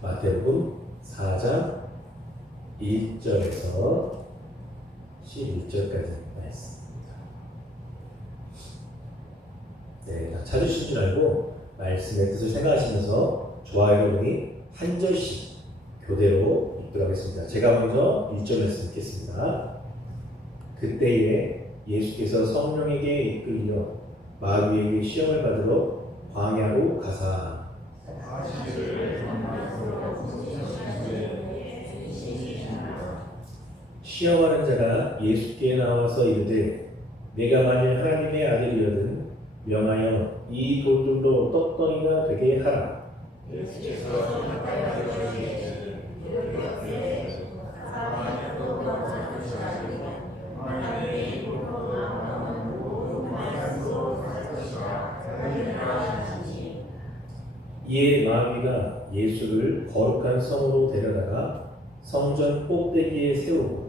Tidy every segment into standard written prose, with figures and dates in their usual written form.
마태복음 4장 1절에서 11절까지 말씀입니다. 네, 다 찾으신 줄 알고 말씀의 뜻을 생각하시면서 저와 여러분이 한 절씩 교대로 읽도록 하겠습니다. 제가 먼저 1절 말씀 읽겠습니다. 그때에 예수께서 성령에게 이끌려 마귀에게 시험을 받으러 광야로 가사 시험하는 자가 예수께 나와서 이르되 내가 만일 하나님의 아들이거든 명하여 이 돌들로 떡덩이가 되게 하라. 이에 마귀가 예수를 거룩한 성으로 데려다가 성전 꼭대기에 세우고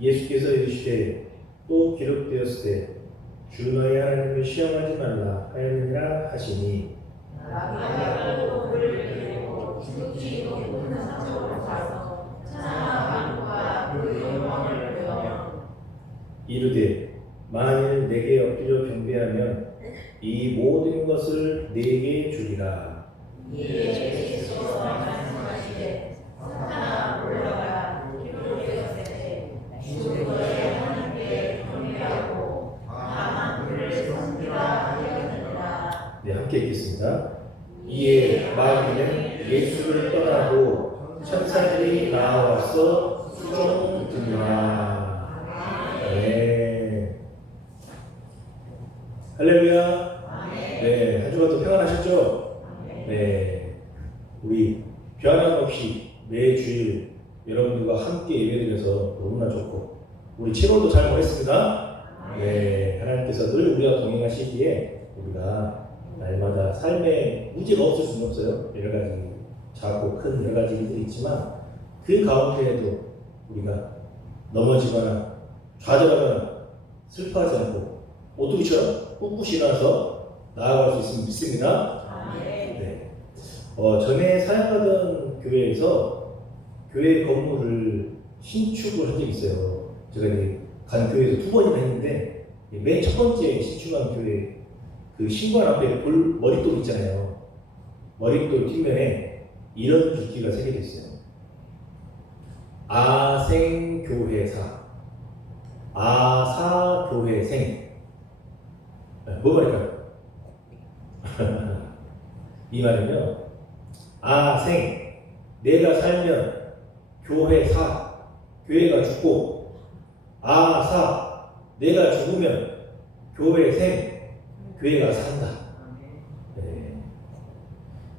예수께서 이르시되 또 기록되었을 때 주 너의 하나님을 시험하지 말라 하였느니라 하시니 이르되 만일 내게 엎드려 경배하면 이 모든 것을 내게 주리라. 네, 함께 읽겠습니다. 이에 마귀는 예수를 떠나고 천사들이 나와서 수종드니라. 네. 할렐루야. 네, 한 주간 또 평안하셨죠? 네. 우리 변함 없이 매주일 여러분들과 함께 예배드려서 너무나 좋고 우리 7월도 잘 보냈습니다. 네, 하나님께서 늘 우리와 동행하시기에 우리가 날마다 삶에 문제가 없을 수는 없어요. 여러 가지 작고 큰 여러 가지 일들이 있지만 그 가운데에도 우리가 넘어지거나 좌절하거나 슬퍼하지 않고 오뚜기처럼 꿋꿋이 일어나서 나아갈 수 있으면 믿습니다. 네. 전에 사역하던 교회에서 교회 건물을 신축을 한 적이 있어요. 제가 이제 간 교회에서 2번이나 했는데 맨 첫 번째 신축한 교회 그 신관 앞에 머릿돌 있잖아요. 머릿돌 뒷면에 이런 글귀가 새겨져 있어요. 아생교회사, 아사교회생. 뭐 말일까요? 이 말은요, 아생, 내가 살면 교회사, 교회가 죽고, 아사, 내가 죽으면 교회생, 교회가 산다. 네.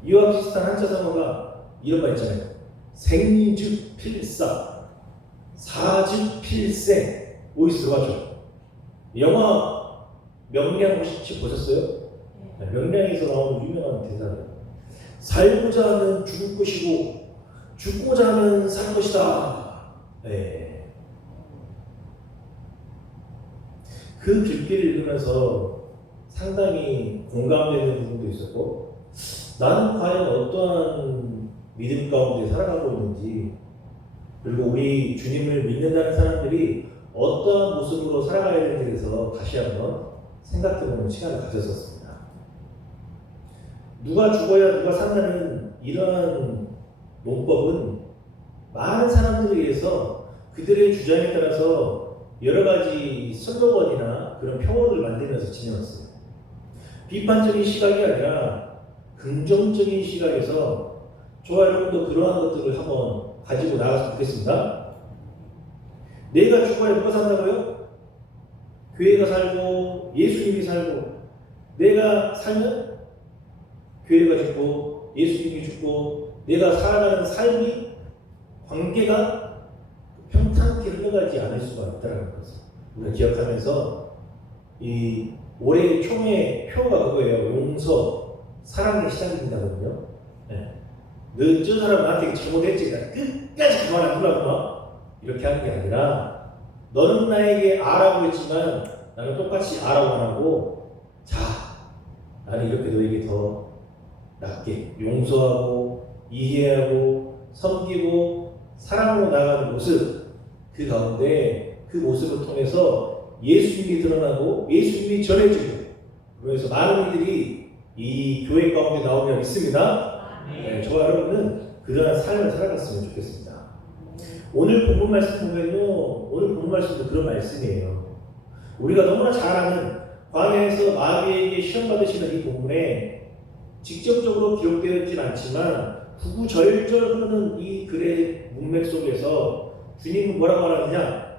이와 비슷한 한자 상어가 이런 말 있잖아요. 생즉 필사, 사즉 필생. 어디서 들어봤죠? 영화 명량 혹시 보셨어요? 네. 명량에서 나오는 유명한 대사예요. 살고자 하면 죽을 것이고 죽고자 하면 살 것이다. 네. 그 글귀를 읽으면서 상당히 공감되는 부분도 있었고 나는 과연 어떠한 믿음 가운데 살아가고 있는지 그리고 우리 주님을 믿는다는 사람들이 어떠한 모습으로 살아가야 되는지에 대해서 다시 한번 생각해보는 시간을 가졌었습니다. 누가 죽어야 누가 산다는 이러한 논법은 많은 사람들에 의해서 그들의 주장에 따라서 여러 가지 슬로건이나 그런 표어를 만들면서 지내왔어요. 비판적인 시각이 아니라 긍정적인 시각에서 저와 여러분도 그러한 것들을 한번 가지고 나갔으면 좋겠습니다. 내가 죽어야 누가 산다고요? 교회가 살고 예수님이 살고 내가 살면 교회가 죽고 예수님이 죽고 내가 살아가는 삶이 관계가 평탄하게 흘러가지 않을 수가 있다는 것을 우리가 기억하면서 이 올해 총회 표가 그거예요. 용서, 사랑에 시달린다거든요. 네. 너저 사람 나한테 잘못했지. 나 끝까지 가만 안 두라고 이렇게 하는 게 아니라 너는 나에게 A라고 했지만 나는 똑같이 A라고 안 하고 자, 나는 이렇게 너에게 더 낫게 용서하고 이해하고 섬기고 사랑으로 나아가는 모습, 그 가운데 그 모습을 통해서 예수님이 드러나고 예수님이 전해지고 그래서 많은 이들이 이 교회 가운데 나오며 믿습니다. 네, 저와 여러분은 그러한 삶을 살아갔으면 좋겠습니다. 오늘 본문 말씀 보면요, 오늘 본문 말씀도 그런 말씀이에요. 우리가 너무나 잘 아는 광야에서 마귀에게 시험 받으시는 이 본문에 직접적으로 기록되어 있진 않지만 구구절절 흐르는 이 글의 문맥 속에서 주님은 뭐라고 말하느냐?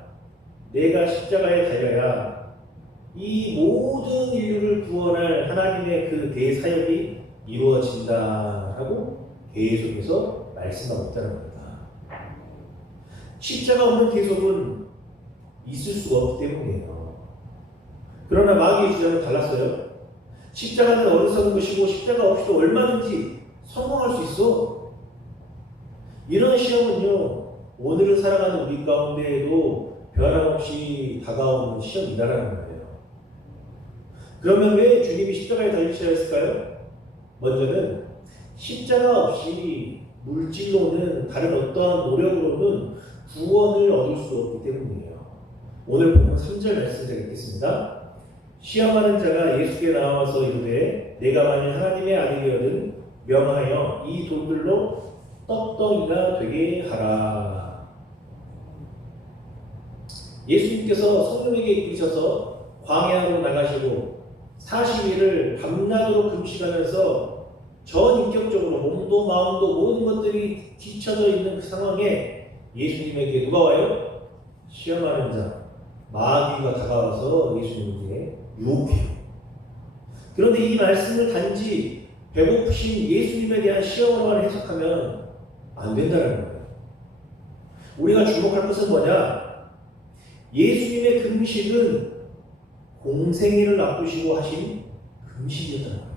내가 십자가에 달려야 이 모든 인류를 구원할 하나님의 그 대사역이 이루어진다라고 계속해서 말씀하고 있다는 겁니다. 십자가 없는 계속은 있을 수가 없기 때문이에요. 그러나 마귀의 주장은 달랐어요. 십자가는 어리석은 것이고 십자가 없이도 얼마든지 성공할 수 있어. 이런 시험은요, 오늘을 살아가는 우리 가운데에도 변함없이 다가오는 시험이다라는 거예요. 그러면 왜 주님이 십자가에 달리셔야 했을까요? 먼저는 십자가 없이 물질로는 다른 어떠한 노력으로는 구원을 얻을 수 없기 때문이에요. 오늘 보면 3절 말씀 드리겠습니다. 시험하는 자가 예수께 나와서 이르되 내가 만일 하나님의 아들이거든 명하여 이 돌들로 떡덩이가 되게 하라. 예수님께서 성령에게 이끄셔서 광야로 나가시고 40일을 밤낮으로 금식하면서 전인격적으로 몸도 마음도 모든 것들이 뒤쳐져 있는 그 상황에 예수님에게 누가 와요? 시험하는 자, 마귀가 다가와서 예수님에게 유혹해요. 그런데 이 말씀을 단지 배고프신 예수님에 대한 시험으로만 해석하면 안 된다는 거예요. 우리가 주목할 것은 뭐냐? 예수님의 금식은 공생애를 앞두시고 하신 금식이었다는 거예요.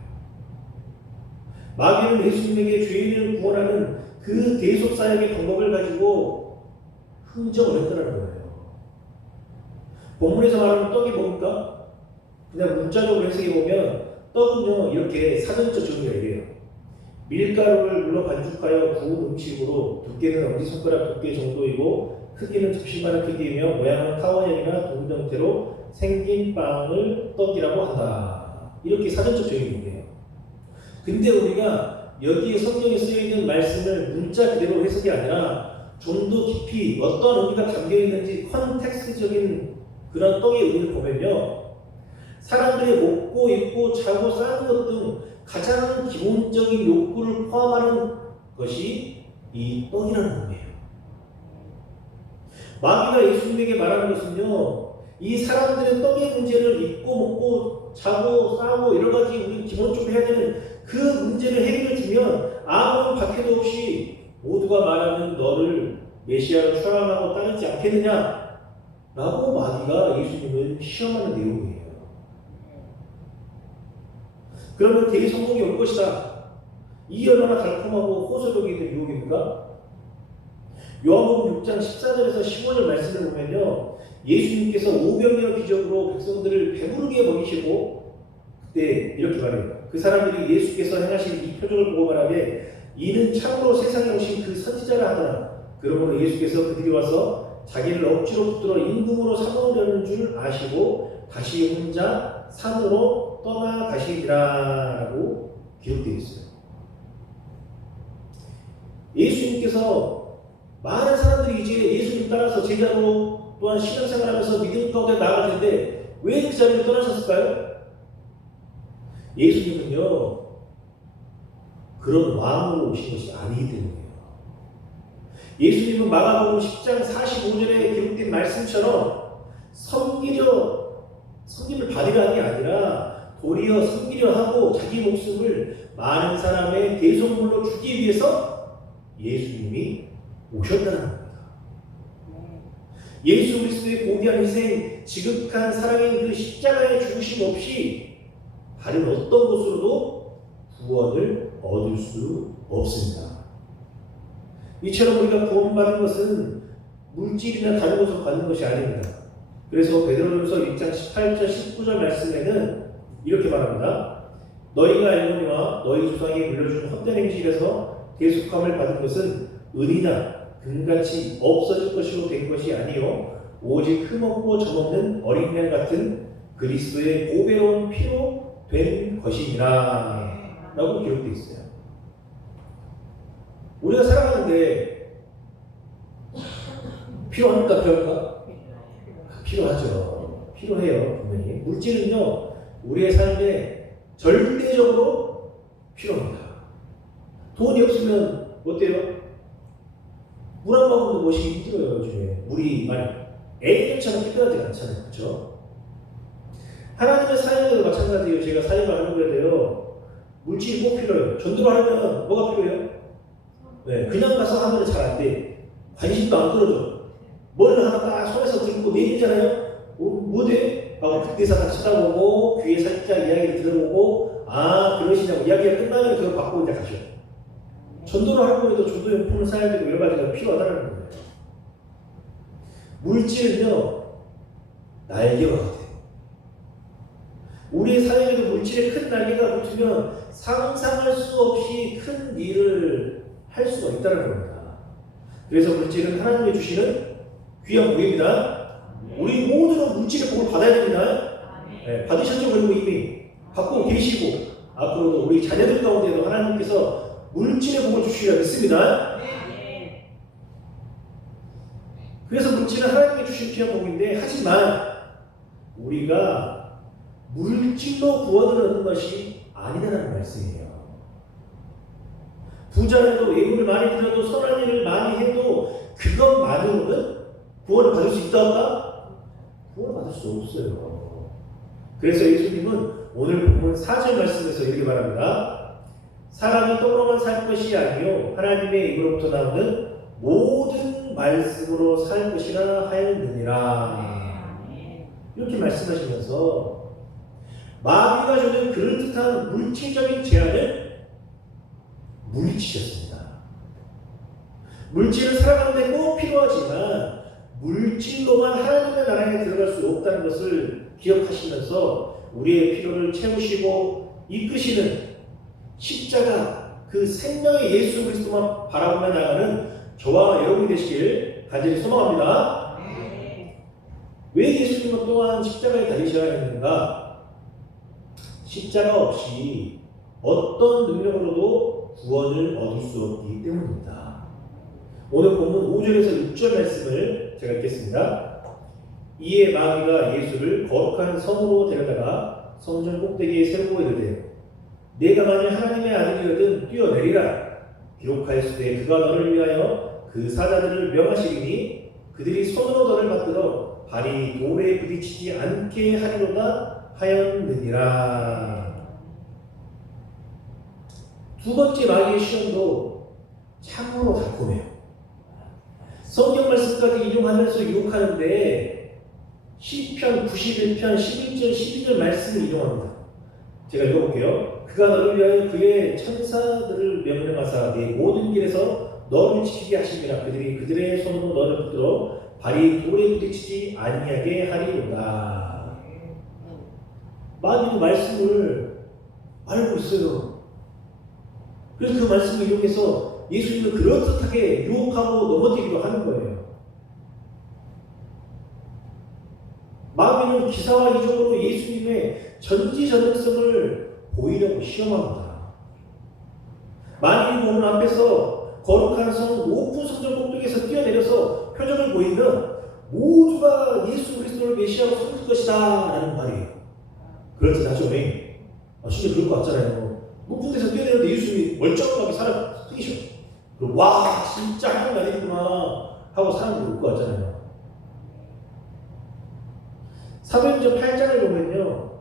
마귀는 예수님에게 죄인을 구원하는 그 대속사역의 방법을 가지고 흥정을 했다는 거예요. 본문에서 말하는 떡이 뭡니까? 그냥 문자적으로 해석해보면 떡은요, 이렇게 사전적 정의가 이래요. 밀가루를 물러 반죽하여 구운 음식으로 두께는 엄지손가락 두께 정도이고 크기는 접시만한 크기이며 모양은 타원형이나 동 형태로 생긴 빵을 떡이라고 한다. 이렇게 사전적 정의인데요. 근데 우리가 여기에 성경에 쓰여있는 말씀을 문자 그대로 해석이 아니라 좀 더 깊이 어떤 의미가 담겨있는지 컨텍스트적인 그런 떡의 의미를 보면요, 사람들이 먹고 입고 자고 사는 것 등 가장 기본적인 욕구를 포함하는 것이 이 떡이라는 의미예요. 마귀가 예수님에게 말하는 것은요, 이 사람들의 떡의 문제를 입고 먹고 자고 싸고 여러 가지 우리 기본적으로 해야 되는 그 문제를 해결해 주면 아무런 박해도 없이 모두가 말하는 너를 메시아로 추앙하고 따르지 않겠느냐? 라고 마귀가 예수님을 시험하는 내용이에요. 그러면 대성공이 올 것이다. 이 얼마나 달콤하고 호소적인 유혹입니까? 요한복음 6장 14절에서 15절 말씀을 보면요, 예수님께서 오병이어 기적으로 백성들을 배부르게 먹이시고 그때 이렇게 말해요. 그 사람들이 예수께서 행하신 이 표적을 보고 말하되 이는 참으로 세상에 오신 그 선지자라 하더라. 그러므로 예수께서 그들이 와서 자기를 억지로 붙들어 임금으로 삼으려는 줄 아시고 다시 혼자 산으로 떠나가시리라 라고 기록되어 있어요. 예수님께서 많은 사람들이 이제 예수님 따라서 제자로 또한 신앙생활하면서 믿음 가운데 나아갈 텐데 왜 그 자리를 떠나셨을까요? 예수님은요, 그런 왕으로 오신 것이 아니기 때문이에요. 예수님은 마가복음 10장 45절에 기록된 말씀처럼 섬김을 받으려 하는 게 아니라 도리어 섬기려 하고 자기 목숨을 많은 사람의 대속물로 주기 위해서 예수님이 오셨다는 겁니다. 예수 그리스도의 고귀한 희생, 지극한 사랑의 그 십자가의 죽으심 없이 다른 어떤 곳으로도 구원을 얻을 수 없습니다. 이처럼 우리가 구원받은 것은 물질이나 다른 것을 받는 것이 아닙니다. 그래서 베드로전서 1장 18절 19절 말씀에는 이렇게 말합니다. 너희가 알거니와 너희 조상이 물려준 헛된 행실에서 대속함을 받은 것은 은이나 금같이 없어질 것으로 된 것이 아니요 오직 흠없고 점없는 어린 양 같은 그리스도의 보배로운 피로 된 것이니라 라고 기록되어 있어요. 우리가 살아가는데 필요합니까? 필요합니까? 필요하죠. 필요해요. 분명히. 물질은요 우리의 삶에 절대적으로 필요합니다. 돈이 없으면 어때요? 물 한 모금도 마시기 힘들어요. 요즘에 물이 많이 애기들처럼 필요하지 않잖아요. 그렇죠? 하나님의 사역에도 마찬가지예요. 제가 사역을 하는 거에도요 물질이 꼭 필요해요. 전도를 하려면 뭐가 필요해요? 네, 그냥 가서 하면 잘 안 돼. 관심도 안 끌어줘. 뭘 하나 딱 손에서 들고 내밀잖아요. 뭐 돼? 그때서 다 쳐다보고 귀에 살짝 이야기를 들어보고 그러시냐고 이야기가 끝나면 그걸 받고 이제 가죠. 전도를 하는 거에도 전도용품을 사야 되고 여러 가지가 필요하다는 거예요. 물질은요 날개와 같아요. 우리의 사역에도 물질에 큰 날개가 붙으면 상상할 수 없이 큰 일을 할 수가 있다는 겁니다. 그래서 물질은 하나님이 주시는 귀한 복입니다. 우리 모두는 물질의 복을 받아야 됩니다. 네, 받으셨죠? 그리고 이미 받고 계시고 앞으로도 우리 자녀들 가운데도 하나님께서 물질의 복을 주시리라 믿습니다. 그래서 물질은 하나님이 주신 귀한 복인데 하지만 우리가 물질로 구원을 얻는 것이 아니라는 말씀이에요. 부자라도 예물을 많이 드려도 선한 일을 많이 해도 그것만으로는 구원을 받을 수 있다 없다? 구원을 받을 수 없어요. 그래서 예수님은 오늘 본문 4절 말씀에서 이렇게 말합니다. 사람이 떡으로만 살 것이 아니요 하나님의 입으로부터 나오는 모든 말씀으로 살 것이라 하였느니라. 이렇게 말씀하시면서 마귀가 주는 그럴듯한 물질적인 제한을 물리치셨습니다. 물질은 살아가는데 꼭 필요하지만 물질로만 하나님의 나라에 들어갈 수 없다는 것을 기억하시면서 우리의 필요를 채우시고 이끄시는 십자가 그 생명의 예수 그리스도만 바라보며 나가는 저와 여러분이 되시길 간절히 소망합니다. 왜 예수님은 또한 십자가에 달리셔야 했는가? 십자가 없이 어떤 능력으로도 구원을 얻을 수 없기 때문입니다. 오늘 본문 5절에서 6절 말씀을 제가 읽겠습니다. 이에 마귀가 예수를 거룩한 성으로 데려다가 성전 꼭대기에 세우고 이르되 내가 만일 하나님의 아들이거든 뛰어내리라. 기록하였으되 그가 너를 위하여 그 사자들을 명하시리니 그들이 손으로 너를 받들어 발이 돌에 부딪히지 않게 하리로다 하였느니라. 두 번째 마귀의 시험도 참으로 달콤해요. 성경 말씀까지 인용하면서 유혹하는데 시편 91편 11절 12절 말씀을 인용합니다. 제가 읽어볼게요. 그가 너를 위하여 그의 천사들을 명령하사 네 모든 길에서 너를 지키게 하시니라. 그들이 그들의 손으로 너를 붙들어 발이 돌에 부딪히지 아니하게 하리로다. 마귀도 말씀을 알고 있어요. 그래서 그 말씀을 이용해서 예수님을 그럴듯하게 유혹하고 넘어뜨리기도 하는 거예요. 마귀는 기사와 이적으로 예수님의 전지전능성을 보이려고 시험합니다. 만일 오늘 앞에서 거룩한 성 높은 성전 꼭대기에서 뛰어내려서 표적을 보이면 모두가 예수 그리스도를 메시아로 섬길 것이다 라는 말이에요. 그렇지 않죠? 진짜 그럴 것 같잖아요. 높은 데서 뛰어내렸는데 예수님이 멀쩡하게 살아 뛰셔. 와 진짜 하나님 아니구나 하고 사람들이 올 것 같잖아요. 사도행전 8장을 보면요.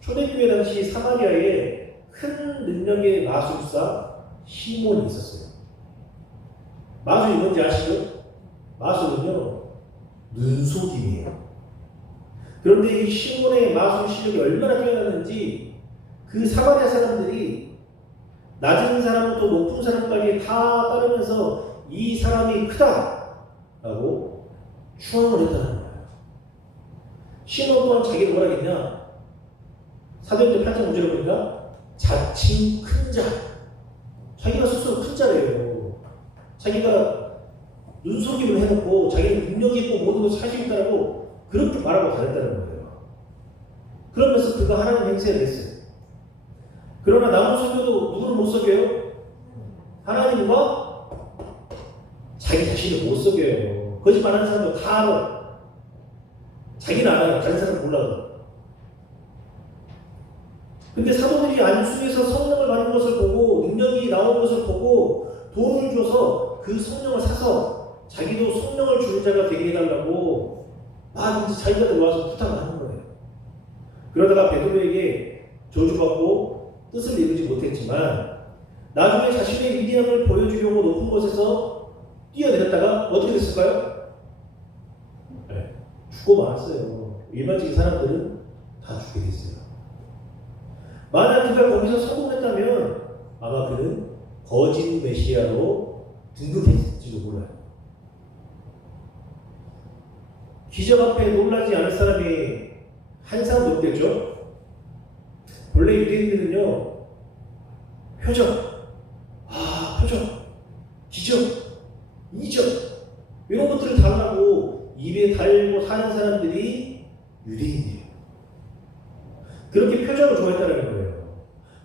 초대교회 당시 사마리아에 큰 능력의 마술사 시몬이 있었어요. 마술이 뭔지 아시죠? 마술은요 눈속임이에요. 그런데 이 시몬의 마술 실력이 얼마나 뛰어났는지 그 사마리아 사람들이 낮은 사람부터 높은 사람까지 다 따르면서 이 사람이 크다라고 추앙을 했다는 거예요. 시몬 또한 자기를 뭐라 했냐? 사도행전 8장 5절에 보니까 자칭 큰 자. 자기가 스스로 큰 자래요. 자기가 눈속임을 해놓고 자기는 능력이 있고 모든 것을 사실 있다라고 그렇게 말하고 다녔다는 거예요. 그러면서 그가 하나님 행세를 했어요. 그러나 남은 설교도 누구를 못 속여요? 하나님과 자기 자신을 못 속여요. 거짓말하는 사람도 다 알아. 자기는 알아요. 다른 사람은 몰라도. 근데 사도들이 안수에서 성령을 받는 것을 보고 능력이 나오는 것을 보고 돈을 줘서 그 성령을 사서 자기도 성령을 주는 자가 되게 해달라고 막 이제 자기가 들어와서 부탁을 하는 거예요. 그러다가 베드로에게 저주받고 뜻을 이루지 못했지만 나중에 자신의 위대함을 보여주려고 높은 곳에서 뛰어내렸다가 어떻게 됐을까요? 네, 죽고 말았어요. 일반적인 사람들은 다 죽게 됐어요. 만약 그가 거기서 성공했다면 아마 그는 거짓 메시아로 등극했을지도 몰라요. 기적 앞에 놀라지 않을 사람이 한 사람도 없겠죠? 원래 유대인들은요, 표적, 표적, 기적, 이적, 이런 것들을 당하고 입에 달고 사는 사람들이 유대인이에요. 그렇게 표적을 좋아했다는 거예요.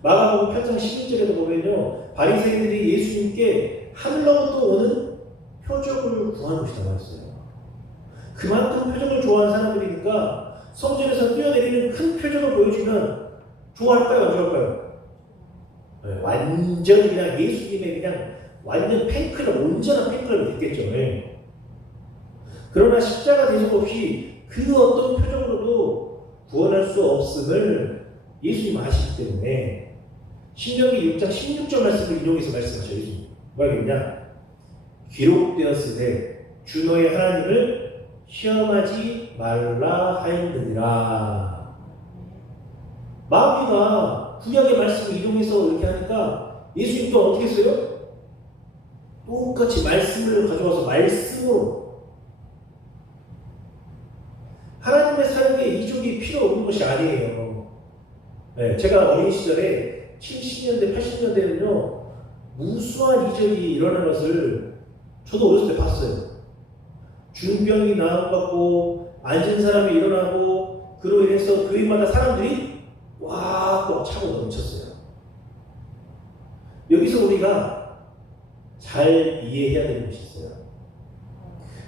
마가복음 8장 11절에도 보면요, 바리새인들이 예수님께 하늘로부터 오는 표적을 구하는 것이라고 했어요. 그만큼 표적을 좋아하는 사람들이니까 성전에서 뛰어내리는 큰 표적을 보여주면 좋아할까요? 안 좋아할까요? 네, 완전 그냥 예수님의 그냥 완전 팬클럽, 온전한 팬클럽이 됐겠죠. 네. 그러나 십자가 대속 없이 그 어떤 표적으로도 구원할 수 없음을 예수님 아시기 때문에 신명기 6장 16절 말씀을 인용해서 말씀하셔요. 예수님. 뭐라 그랬냐? 기록되었으되 주 너의 하나님을 시험하지 말라 하였느니라. 마귀가 구약의 말씀을 인용해서 이렇게 하니까 예수님 또 어떻게 했어요? 똑같이 말씀을 가져와서 말씀으로 하나님의 사역에 이적이 필요 없는 것이 아니에요. 네, 제가 어린 시절에 70년대, 80년대에는요 무수한 이적이 일어나는 것을 저도 어렸을 때 봤어요. 중병이 나음받고 앉은 사람이 일어나고 그로 인해서 교회마다 사람들이 꽉 차고 넘쳤어요. 여기서 우리가 잘 이해해야 되는 것이 있어요.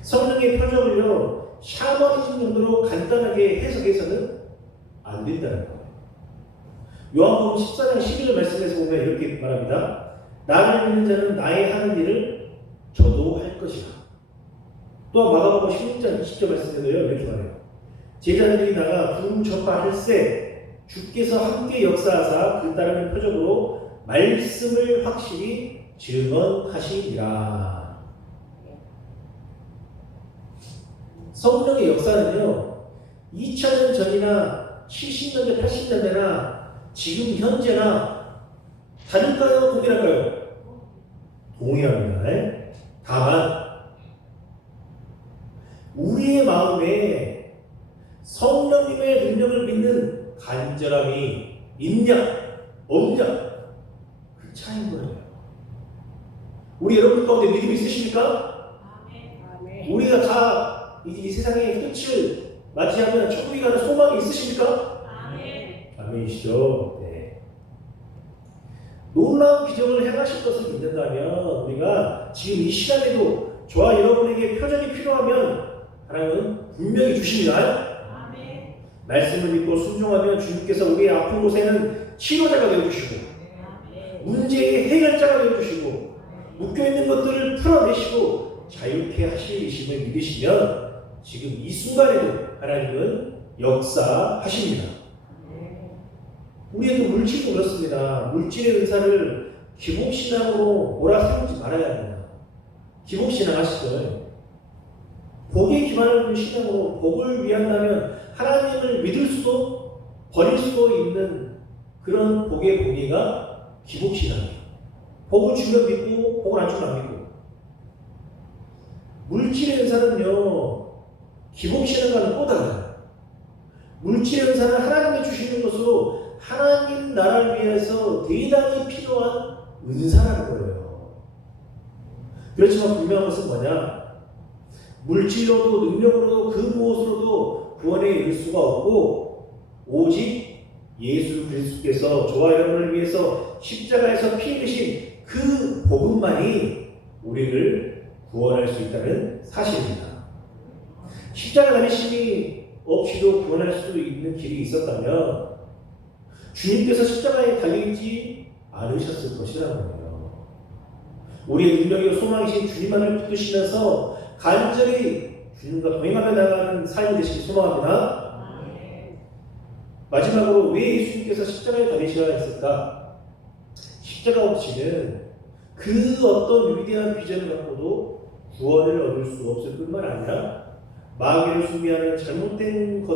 성령의 표적을요 샤머니즘 정도로 간단하게 해석해서는 안 된다는 거예요. 요한복음 14장 11절 말씀에서 보면 이렇게 말합니다. 나를 믿는 자는 나의 하는 일을 저도 할 것이라. 또한 마가복음 16장 20절 말씀에도요 이렇게 말해요. 제자들이 나가 부름 전파할세 주께서 함께 역사하사 그 따르는 표적으로 말씀을 확실히 증언하시리라. 성령의 역사는요 2000년 전이나 70년대 80년대나 지금 현재나 다를까요? 동일할까요? 동일합니다. 다만 우리의 마음에 성령님의 능력을 믿는 간절함이 있냐 없냐 그 차이인 거예요. 우리 여러분 가운데 믿음이 있으십니까? 아멘. 우리가 다 이 세상의 끝을 맞이하면 천국에 가는 소망이 있으십니까? 아멘. 아멘이시죠? 네. 놀라운 기적을 행하실 것을 믿는다면 우리가 지금 이 시간에도 저와 여러분에게 표적이 필요하면 하나님은 분명히 주십니다. 아멘. 말씀을 믿고 순종하면 주님께서 우리의 아픈 곳에는 치료자가 되어주시고 문제의 해결자가 되어주시고 묶여있는 것들을 풀어내시고 자유케 하시심을 믿으시면 지금 이 순간에도 하나님은 역사하십니다. 우리의 물질도 그렇습니다. 물질의 은사를 기복신앙으로 몰아세우지 말아야 합니다. 기복신앙 아시죠? 복에 기반한 신앙으로 복을 위한다면 하나님을 믿을 수도 버릴 수도 있는 그런 복의 본의가 기복신앙이에요. 복을 주면 믿고 복을 안 주면 안 믿고. 물질의 은사는요, 기복신앙과는 또 달라요. 물질의 은사는 하나님이 주시는 것으로 하나님 나라를 위해서 대단히 필요한 은사라는 거예요. 그렇지만 분명한 것은 뭐냐? 물질로도 능력으로도 그 무엇으로도 구원에 이를 수가 없고 오직 예수 그리스도께서 저와 여러분을 위해서 십자가에서 피 흘리신 그 복음만이 우리를 구원할 수 있다는 사실입니다. 십자가 다니심이 없이도 구원할 수 있는 길이 있었다면 주님께서 십자가에 달리지 않으셨을 것이라는 거예요. 우리의 능력이고 소망이신 주님만을 붙드시면서 간절히 주님과 동행하며 나가는 삶이 되시길 소망합니다. 마지막으로 왜 예수님께서 십자가에 달리셔야 했을까? 십자가 없이는 그 어떤 위대한 비전을 갖고도 구원을 얻을 수 없을 뿐만 아니라 마귀를 숭배하는 잘못된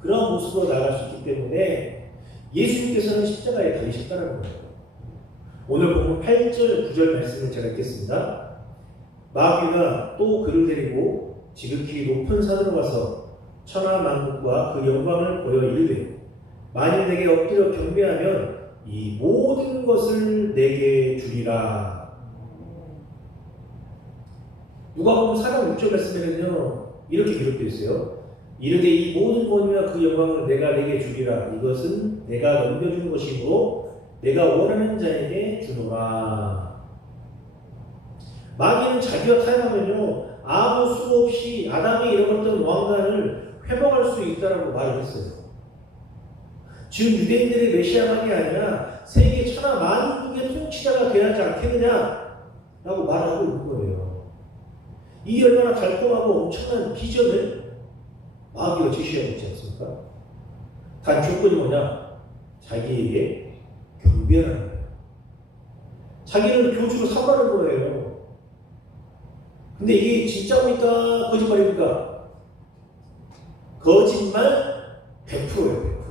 그런 모습으로 나갈 수 있기 때문에 예수님께서는 십자가에 달리셨다는 거예요. 오늘 보면 8절, 9절 말씀을 제가 읽겠습니다. 마귀가 또 그를 데리고 지극히 높은 산으로 가서 천하 만국과 그 영광을 보여 이르되 만일 내게 엎드려 경배하면 이 모든 것을 내게 주리라. 누가복음 4장 6절 말씀에는요 이렇게 기록되어 있어요. 이르되 이 모든 권위와 그 영광을 내가 내게 주리라. 이것은 내가 넘겨준 것이므로 내가 원하는 자에게 주노라. 마귀는 자기가 타협하면요 아무 수고 없이 아담이 잃어버렸던 왕관을 회복할 수 있다라고 말을 했어요. 지금 유대인들의 메시아만이 아니라 세계 천하 만국의 통치자가 되어야 하지 않겠느냐라고 말하고 있는 거예요. 이 얼마나 달콤하고 엄청난 비전을 마귀가 제시하고 있지 않습니까? 단 조건이 뭐냐? 자기에게 경배하는 거예요. 자기를 교주로 삼라는 거예요. 근데 이게 진짜입니까? 거짓말입니까? 거짓말 100%예요.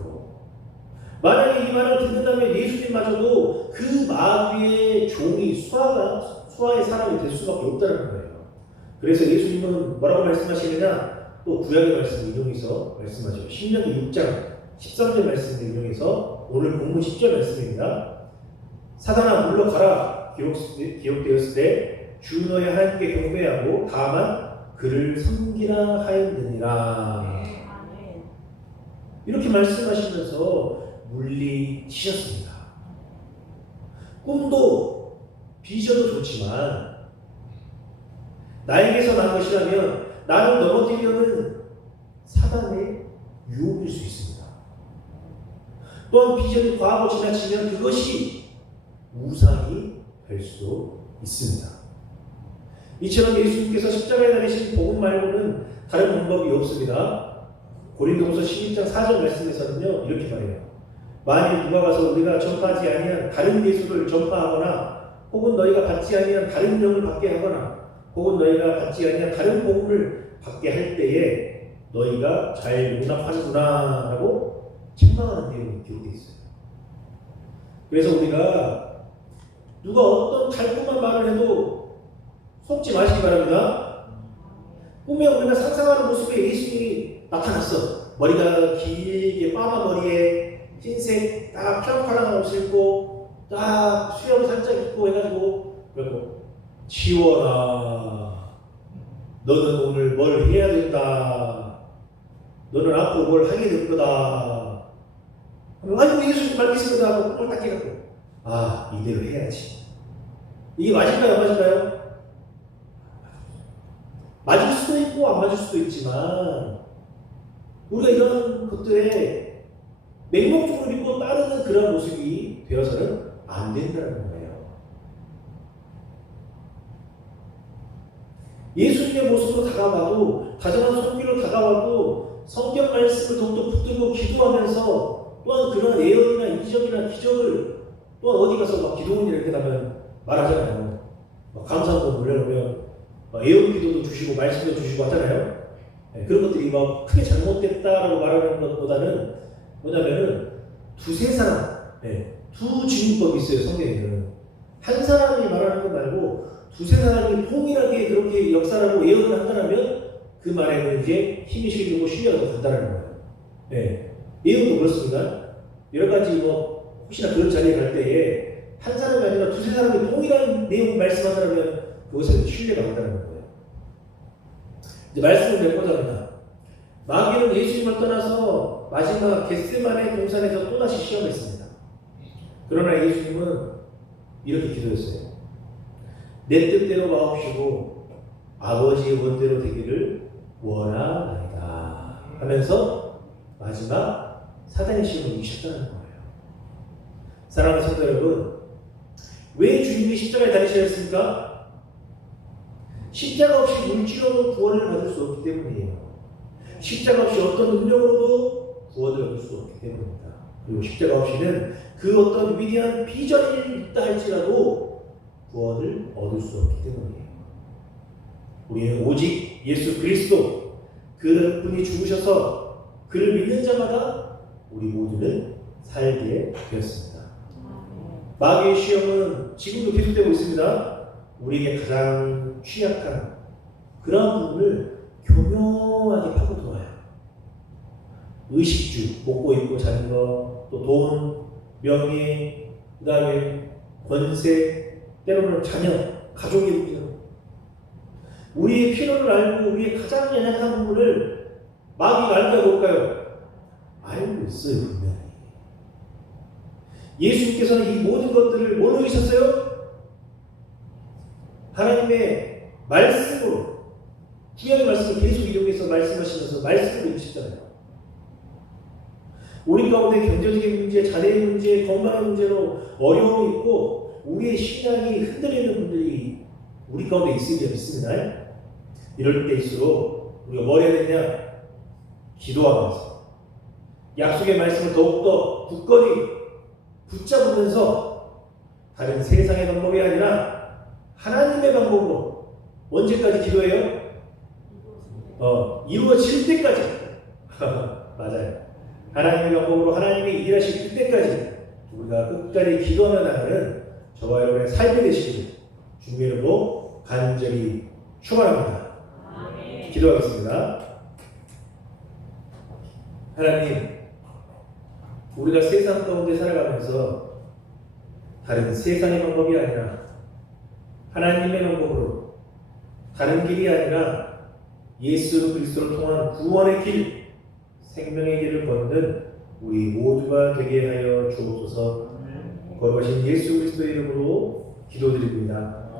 100%. 만약에 이 말을 듣는다면 예수님마저도 그 마귀의 종이 수하의 사람이 될 수밖에 없다는 거예요. 그래서 예수님은 뭐라고 말씀하시느냐? 또 구약의 말씀을 인용해서 말씀하죠. 신명기 6장 13절 말씀을 인용해서 오늘 본문 10절 말씀입니다. 사단아 물러가라. 기록되었을 때 주 너의 하나님께 경배하고 다만 그를 섬기라 하였느니라. 이렇게 말씀하시면서 물리치셨습니다. 꿈도 비전도 좋지만 나에게서 난 것이라면 나를 넘어뜨리려는 사단의 유혹일 수 있습니다. 또한 비전이 과하고 지나치면 그것이 우상이 될 수도 있습니다. 이처럼 예수님께서 십자가에 달리신 복음 말고는 다른 방법이 없습니다. 고린도후서 11장 4절 말씀에서는요 이렇게 말해요. 만일 누가 가서 우리가 전파하지 아니한 다른 예수를 전파하거나 혹은 너희가 받지 아니한 다른 영을 받게 하거나 혹은 너희가 받지 아니한 다른 복음을 받게 할 때에 너희가 잘 용납하는구나 라고 책망하는 내용이 기록되어 있어요. 그래서 우리가 누가 어떤 달콤한 말을 해도 속지 마시기 바랍니다. 꿈에 우리가 상상하는 모습에 예수님이 나타났어. 머리가 길게 빠마 머리에 흰색 딱 평평한 옷을 입고 딱 수염 살짝 입고 해가지고 그리고 지원아 너는 오늘 뭘 해야 된다. 너는 앞으로 뭘 하게 될 거다. 아이고 예수님 말겠습니다 하고 꼴 딱 해갖고 이대로 해야지. 이게 맞을까요? 안 맞을까요? 맞을 수도 있고 안 맞을 수도 있지만 우리가 이런 것들에 맹목적으로 믿고 따르는 그런 모습이 되어서는 안 된다는 거예요. 예수님의 모습으로 다가와도 다정한 손길로 다가와도 성경 말씀을 더욱더 붙들고 기도하면서 또한 그런 예언이나 이적이나 기적을 또한 어디 가서 막 기도원 이렇게 하면 말하잖아요. 감사도 올려놓으면 예언 기도도 주시고 말씀도 주시고 하잖아요. 그런 것들이 막 크게 잘못됐다라고 말하는 것보다는 뭐냐면은 두세 사람, 두 증인법이 있어요. 성경에는 한 사람이 말하는 것 말고 두세 사람이 통일하게 그렇게 역사라고 예언을 한다면 그 말에는 이제 힘이 실리고 신뢰가 더 간다는 거예요. 네. 예언도 그렇습니다. 여러 가지 뭐 혹시나 그런 자리에 갈 때에 한 사람이 아니라 두세 사람이 동일한 내용을 말씀한다면 그것에는 신뢰가 간다는 거예요. 이제 말씀을 맺고자 합니다. 마귀는 예수님을 떠나서 마지막 겟세마네 동산에서 또다시 시험했습니다. 그러나 예수님은 이렇게 기도했어요. 내 뜻대로 마옵시고 아버지의 원대로 되기를 원하나이다 하면서 마지막 사단의 시험을 이기셨다는 거예요. 사랑하는 성도 여러분, 왜 주님이 십자가에 달리셔야 했습니까? 십자가 없이 물질로도 구원을 받을 수 없기 때문이에요. 십자가 없이 어떤 능력으로도 구원을 얻을 수 없기 때문입니다. 그리고 십자가 없이는 그 어떤 위대한 비전이 있다 할지라도 구원을 얻을 수 없기 때문이에요. 우리는 오직 예수 그리스도 그 분이 죽으셔서 그를 믿는 자마다 우리 모두는 살게 되었습니다. 마귀의 시험은 지금도 계속되고 있습니다. 우리에게 가장 취약한 그러한 부분을 교묘하게 파고 들어와요. 의식주, 먹고 입고 자는 것, 또 돈, 명예, 그 다음에 권세, 때로는 자녀, 가족의 부분, 우리의 필요를 알고 우리의 가장 연약한 부분을 마귀가 알까 볼까요? 알고 있어요, 분명히. 예수님께서는 이 모든 것들을 뭐로 이셨어요? 하나님의 말씀으로, 구약의 말씀을 계속 이용해서 말씀하시면서 말씀으로 이루셨잖아요. 우리 가운데 경제적인 문제, 자녀의 문제, 건강의 문제로 어려움이 있고 우리의 신앙이 흔들리는 분들이 우리 가운데 있으리라 믿습니다. 이럴 때일수록 우리가 뭘 해야 되냐? 기도하면서 약속의 말씀을 더욱더 굳건히 붙잡으면서 다른 세상의 방법이 아니라 하나님의 방법으로 언제까지 기도해요? 이루어질 때까지. 맞아요. 하나님의 방법으로 하나님이 일하실 때까지 우리가 끝까지 기도하며 나가는 저와 여러분의 삶이 되시기를 주님의 이름으로 간절히 축원합니다. 기도하겠습니다. 하나님, 우리가 세상 가운데 살아가면서 다른 세상의 방법이 아니라 하나님의 방법으로, 다른 길이 아니라 예수 그리스도를 통한 구원의 길, 생명의 길을 걷는 우리 모두가 되게 하여 주옵소서. 거룩하신 예수 그리스도의 이름으로 기도드립니다.